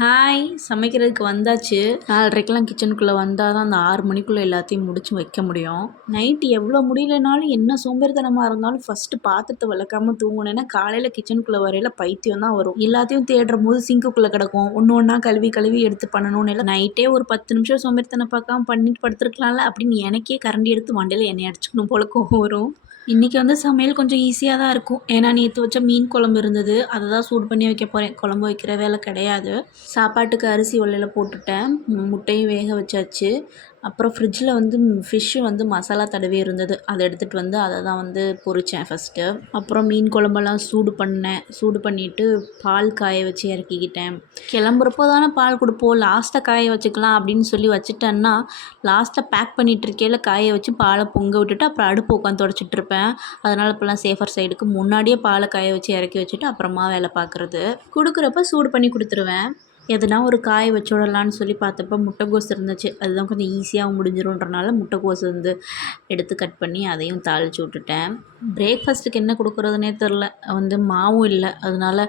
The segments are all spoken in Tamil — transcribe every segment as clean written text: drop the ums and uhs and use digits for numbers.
ஹாய் சமைக்கிறதுக்கு வந்தாச்சு. 4:30க்கெலாம் கிச்சனுக்குள்ளே வந்தால் தான் அந்த 6 மணிக்குள்ளே எல்லாத்தையும் முடிச்சு வைக்க முடியும். நைட்டு எவ்வளோ முடியலனாலும் என்ன சோம்பேறித்தனமாக இருந்தாலும் ஃபஸ்ட்டு பாத்திரத்தை விளக்காமல் தூங்கணுன்னா காலையில் கிச்சனுக்குள்ளே வரையில் பைத்தியம் தான் வரும். எல்லாத்தையும் தேடுற போது சிங்க்குள்ளே கிடக்கும். ஒன்று ஒன்றா கழுவி கழுவி எடுத்து பண்ணணும்னு எல்லாம் நைட்டே ஒரு 10 நிமிஷம் சோம்பேறித்தனம் பார்க்காம பண்ணிட்டு படுத்துருக்கலாம்ல அப்படின்னு எனக்கே கரண்டி எடுத்து மண்டையில் எண்ணெய் அடிச்சுக்கணும் போல கோவம் வரும். இன்றைக்கி சமையல் கொஞ்சம் ஈஸியாக தான் இருக்கும். ஏன்னா நேற்று வச்ச மீன் குழம்பு இருந்தது, அதை தான் சூடு பண்ணி வைக்க போகிறேன். குழம்பு வைக்கிற வேலை கிடையாது. சாப்பாட்டுக்கு அரிசி ஒலையில் போட்டுட்டேன். முட்டையும் வேக வச்சாச்சு. அப்புறம் ஃப்ரிட்ஜில் ஃபிஷ்ஷு மசாலா தடவி இருந்தது, அதை எடுத்துகிட்டு அதை தான் பொரித்தேன் ஃபஸ்ட்டு. அப்புறம் மீன் குழம்பெல்லாம் சூடு பண்ணேன். சூடு பண்ணிவிட்டு பால் காய வச்சு இறக்கிக்கிட்டேன். கிளம்புறப்போ தானே பால் கொடுப்போம், லாஸ்ட்டாக காய வச்சுக்கலாம் அப்படின்னு சொல்லி வச்சுட்டேன்னா லாஸ்ட்டாக பேக் பண்ணிகிட்ருக்கையில் காய வச்சு பாலை பொங்க விட்டுட்டு அப்புறம் அடுப்பு உட்காந்து தொடச்சிட்ருப்பேன். அதனால் இப்போலாம் சேஃபர் சைடுக்கு முன்னாடியே பாலை காய வச்சு இறக்கி வச்சுட்டு அப்புறமா வேலை பார்க்குறது. கொடுக்குறப்ப சூடு பண்ணி கொடுத்துருவேன். எதுனா ஒரு காய வச்சு விடலான்னு சொல்லி பார்த்தப்ப முட்டைக்கோஸ் இருந்துச்சு. அதுதான் கொஞ்சம் ஈஸியாக முடிஞ்சிரும்ன்றனால முட்டைக்கோஸ் எடுத்து கட் பண்ணி அதையும் தாளித்து விட்டுட்டேன். பிரேக்ஃபாஸ்ட்டுக்கு என்ன கொடுக்குறதுனே தெரில. மாவும் இல்லை, அதனால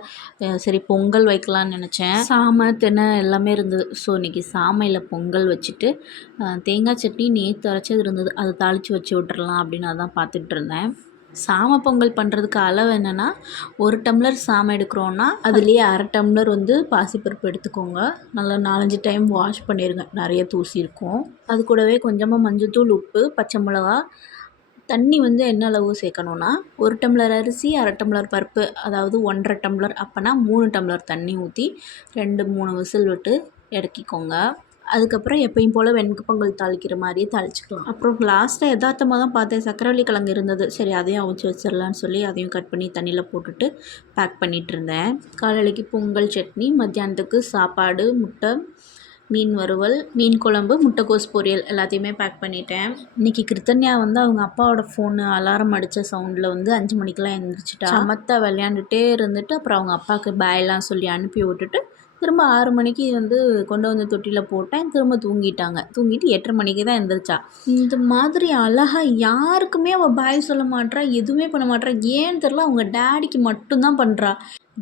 சரி பொங்கல் வைக்கலான்னு நினச்சேன். சாமை தென்னை எல்லாமே இருந்தது. ஸோ இன்றைக்கி சாமையில் பொங்கல் வச்சுட்டு தேங்காய் சட்னி நேற்று அரைச்சது இருந்தது, அதை தாளித்து வச்சு விட்டுறலாம் அப்படின்னு அதான் பார்த்துட்டு இருந்தேன். சாமை பொங்கல் பண்ணுறதுக்கு அளவு என்னென்னா, 1 டம்ளர் சாமை எடுக்கிறோன்னா அதுலேயே 1/2 டம்ளர் பாசிப்பருப்பு எடுத்துக்கோங்க. நல்லா 4-5 டைம் வாஷ் பண்ணிடுங்க, நிறைய தூசி இருக்கும். அது கூடவே கொஞ்சமாக மஞ்சள்தூள், உப்பு, பச்சை மிளகா, தண்ணி என்ன அளவு சேர்க்கணுன்னா 1 டம்ளர் அரிசி 1/2 டம்ளர் பருப்பு, அதாவது 1.5 டம்ளர், அப்போனா 3 டம்ளர் தண்ணி ஊற்றி 2-3 விசில் விட்டு இறக்கிக்கோங்க. அதுக்கப்புறம் எப்பயும் போல் வெண்பொங்கல் தாளிக்கிற மாதிரியே தாளிச்சிக்கலாம். அப்புறம் லாஸ்ட்டாக யதார்த்தமாக தான் பார்த்தேன், சக்கரவள்ளி கிழங்கு இருந்தது. சரி அதையும் அவிச்சு வச்சிடலான்னு சொல்லி அதையும் கட் பண்ணி தண்ணியில் போட்டுட்டு பேக் பண்ணிகிட்டு இருந்தேன். காலையிலைக்கு பொங்கல் சட்னி, மத்தியானத்துக்கு சாப்பாடு, முட்டை, மீன் வறுவல், மீன் குழம்பு, முட்டைக்கோஸ் பொரியல் எல்லாத்தையுமே பேக் பண்ணிட்டேன். இன்றைக்கி கிருத்தன்யா அவங்க அப்பாவோட ஃபோனு அலாரம் அடித்த சவுண்டில் 5 மணிக்கெலாம் எழுந்திரிச்சிட்டா. சமத்தா விளையாண்டுட்டே இருந்துட்டு அப்புறம் அவங்க அப்பாவுக்கு பாயெல்லாம் சொல்லி அனுப்பி விட்டுட்டு திரும்ப 6 மணிக்கு கொண்டு தொட்டியில் போட்டேன். திரும்ப தூங்கிட்டாங்க. தூங்கிட்டு 8:30 மணிக்கு தான் எழுந்திரிச்சா. இந்த மாதிரி அழகாக யாருக்குமே அவள் பாய் சொல்ல மாட்றா, எதுவுமே பண்ண மாட்றா. ஏன்னு தெரில, அவங்க டேடிக்கு மட்டும்தான் பண்ணுறா.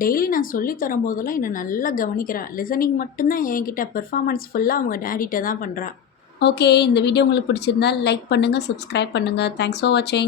டெய்லி நான் சொல்லி தரும் போதெல்லாம் என்னை நல்லா கவனிக்கிறா. லிசனிங் மட்டும்தான் என்கிட்ட, பெர்ஃபார்மன்ஸ் ஃபுல்லாக அவங்க டேடிகிட்ட தான் பண்ணுறா. ஓகே, இந்த வீடியோ உங்களுக்கு பிடிச்சிருந்தா லைக் பண்ணுங்கள், சப்ஸ்கிரைப் பண்ணுங்கள். தேங்க்ஸ் ஃபார் வாட்சிங்.